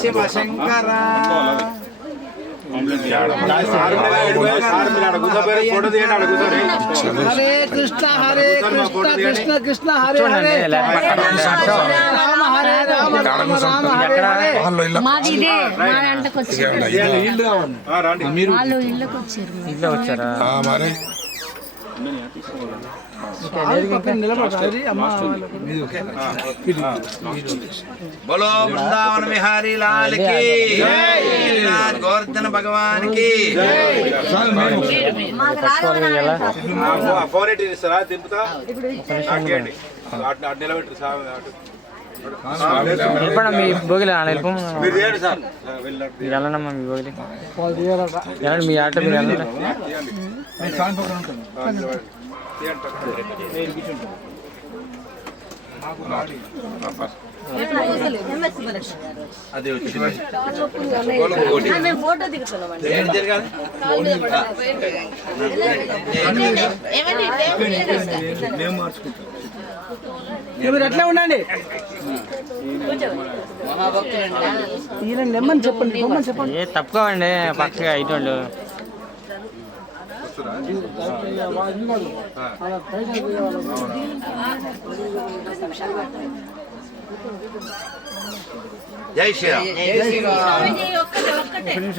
శివ శంకర. హరే కృష్ణ హరే కృష్ణ కృష్ణ కృష్ణ హరే హరే రామ హరే రామ రామ రామ హరే హరే. వాళ్ళు ఇలా మాది ఇదే మా దాంట్లోకి వచ్చారు ఇల్లు వచ్చారు? బోలో బృందావన విహారీ లాల్కి గిరినాథ్ గోవర్ధన భగవాన్కి మాకు రాఘవ ఎలా ఫోన్ ఎట్టి ఇస్తారా అటు నిలబెట్టి సార్ అటు. వెళ్ళిపోండి మీ భోగిలే వెళ్ళిపో మీరు మీరు వెళ్ళండమ్మా మీ భోగిలి వెళ్ళండి మీ ఆటో మీరు వెళ్ళండి మీరు ఎట్లా ఉండండి? ఈయన నెమ్మని చెప్పండి బొమ్మని చెప్పండి. ఏ తప్పుకోవండి పక్కగా ఇటు వాళ్ళు జై శ్రీరామ్.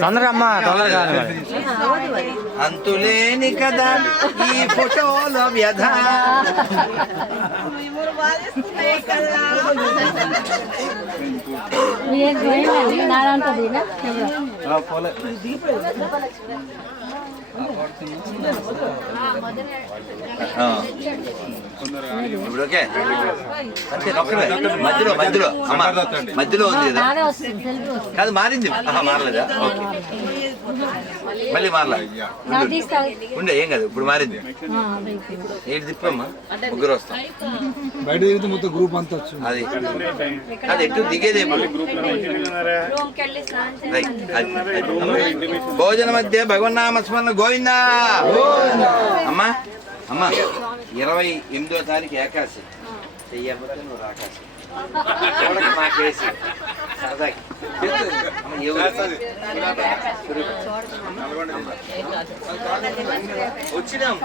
తొందరగా అమ్మా తొందరగా కాదు మరి. అంతులేని కదా ఈ ఫోటోల వ్యధ. మీరేం ఇప్పుడు ఓకే అంతే ఒక్కడే మధ్యలో మధ్యలో అమ్మ మధ్యలో ఉంది కదా కాదు మారింది. ఆహా, మారలేదా? ఓకే. మళ్ళీ మారలా? ఉండే. ఏం కాదు ఇప్పుడు మారింది. ఏంటి తిప్పమ్మా? ముగ్గురు వస్తాం. బయట దిగితే మొత్తం గ్రూప్ అంతా వచ్చింది. అది. అది ఎటు దిగేది. భోజన మధ్య భగవన్నామ స్మరణ గోవిందా! అమ్మా అమ్మా ఇరవై ఎనిమిదో తారీఖు ఏకాశి. చెయ్యకపోతే నువ్వు రాకాశి మాకేసి సరదాకి? వచ్చినాం.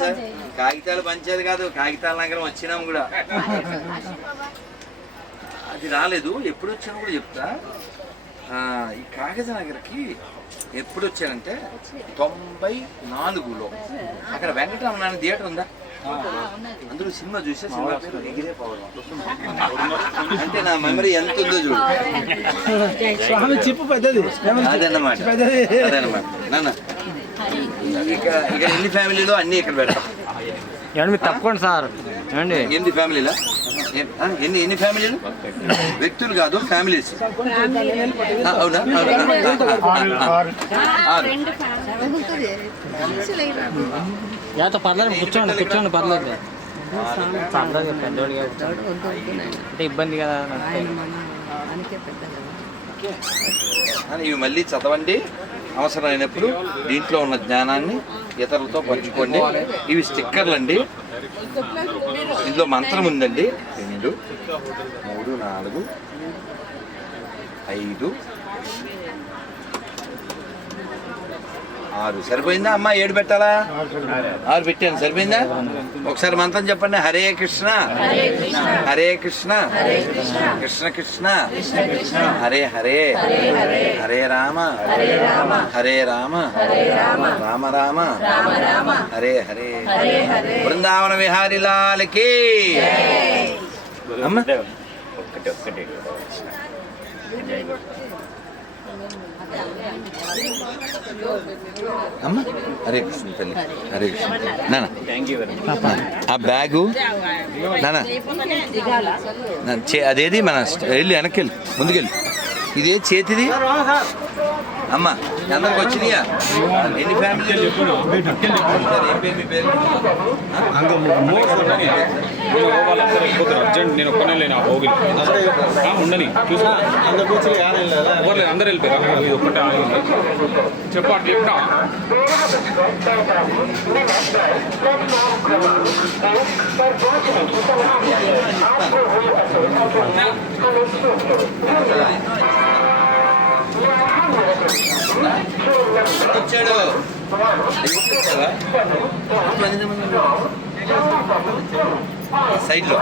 సార్. కాగితాలు పంచేది కాదు కాగితాల నగరం వచ్చినాం కూడా. అది రాలేదు. ఎప్పుడు వచ్చానో కూడా చెప్తా. ఈ కాగజ నగర్కి ఎప్పుడు వచ్చానంటే తొంభై నాలుగులో. అక్కడ వెంకటరమణ థియేటర్ ఉందా? అందులో సినిమా చూసే సినిమా పేరు ఎగిరే పవనం అంటే నా మెమరీ ఎంత ఉందో చూడు. స్వామి చిప్పు పెద్దది. అదన్నమాట. అదన్నమాట. నాన్న ఇక ఇక ఎన్ని ఫ్యామిలీలో అన్ని ఇక్కడ పెడతాం. తప్పుకోండి సార్. ఏమండి? ఎన్ని ఫ్యామిలీలా? ఎన్ని ఎన్ని ఫ్యామిలీలు? వ్యక్తులు కాదు ఫ్యామిలీస్. అవునా? పర్లేదు కూర్చోండి కూర్చోండి పర్లేదు. అంటే ఇబ్బంది కదా. అని ఇవి మళ్ళీ చదవండి. అవసరమైనప్పుడు దీంట్లో ఉన్న జ్ఞానాన్ని ఇతరులతో పంచుకోండి. ఇవి స్టిక్కర్లు అండి ఇందులో మంత్రం ఉందండి. రెండు మూడు నాలుగు ఐదు ఆరు. సరిపోయిందా? అమ్మా ఏడు పెట్టాలా? ఆరు పెట్టాను. సరిపోయిందా? ఒకసారి మంత్రం చెప్పండి. హరే కృష్ణ. హరే కృష్ణ. కృష్ణ కృష్ణ. హరే హరే. హరే రామ. హరే రామ. రామ. రామ. హరే హరే. బృందావన విహారి లాల్కి అమ్మ. అమ్మ. హరే కృష్ణ తల్లి. హరే. కృష్ణ నాన్న. ఆ బ్యాగు. చే- అదేది మన వెళ్ళి వెనక్కి వెళ్ళి. ముందుకెళ్ళి. ఇదే చేతిది అమ్మ అందరికి వచ్చినాయా ఎన్ని ఫ్యామిలీలు సార్, ఏం పేరు మీ పేరు అర్జెంట్ నేను ఒక్కనే లేను ఆ భోగిలు ఆ, ఉండని చూసుకో ఎవరు లేరు, అందరు వెళ్ళిపోయారు ఇది ఒక్కటే ఆగింది చెప్పు అట్లా చెప్తా వచ్చాడు. వచ్చావా? సైడ్లో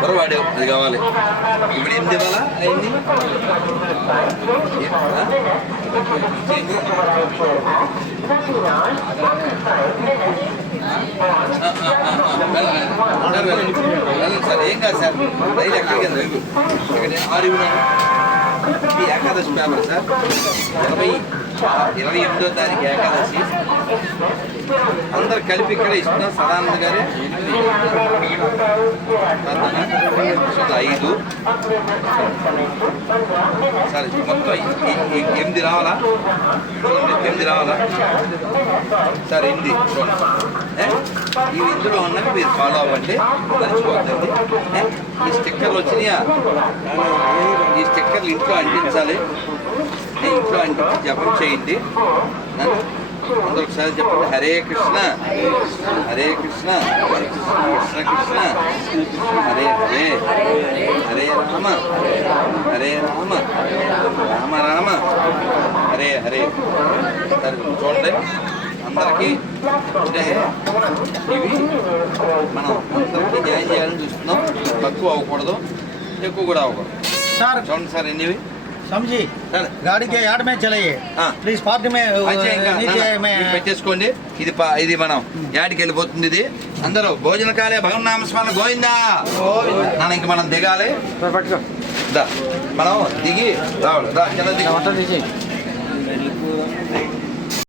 పొరవాడు అది కావాలి. ఇప్పుడు ఏం ఇవ్వాలా అయింది సార్ ఏం కాదు సార్. రైలు ఎక్కడికి వెళ్దాం ఇక్కడ ఆరు ఇవ్వను ఇది ఏకాదశి పేపర్ సార్. ఇరవై ఎనిమిదో తారీఖు ఏకాదశి. అందరు కలిపి ఇక్కడ ఇస్తున్నాం. సదానంద గారే ఐదు. సరే మొత్తం ఎనిమిది రావాలా? ఎనిమిది రావాలా? సరే ఎనిమిది. చూడండి ఇవి ఇందులో ఉన్నవి మీరు ఫాలో అవ్వండి మర్చిపోద్దండి ఈ స్టిక్కర్లు వచ్చినాయా? ఈ స్టిక్కర్లు ఇంట్లో అంటించాలి. ఇంట్లో అంటించి జపం చేయండి. అందరూ ఒకసారి చెప్పండి. హరే కృష్ణ. హరే కృష్ణ. కృష్ణ కృష్ణ. హరే హరే. హరే రామ. హరే రామ. రామ రామ. హరే హరే. చూడండి. అందరికీ అంటే ఇవి మనం అందరికీ న్యాయం చేయాలని చూస్తున్నాం తక్కువ అవ్వకూడదు ఎక్కువ కూడా అవ్వకూడదు सर చూడండి సార్ ఎన్నివి समझी సరే गाड़ी के यार्ड में चलाइए हाँ। प्लीज पार्ट में మంచిగా ఇంకా नीचे నాన్న, में ఇవి పెట్టేసుకోండి ఇది ప- ఇది మనం యాడికి వెళ్ళిపోతుంది ఇది అందరూ భోజన కాలే భగవన్నామ స్మరణ గోవిందా నాన్న ఇంక మనం దిగాలి దా మనం దిగి రావాలి దా కింద దిగి మొత్తం తీసి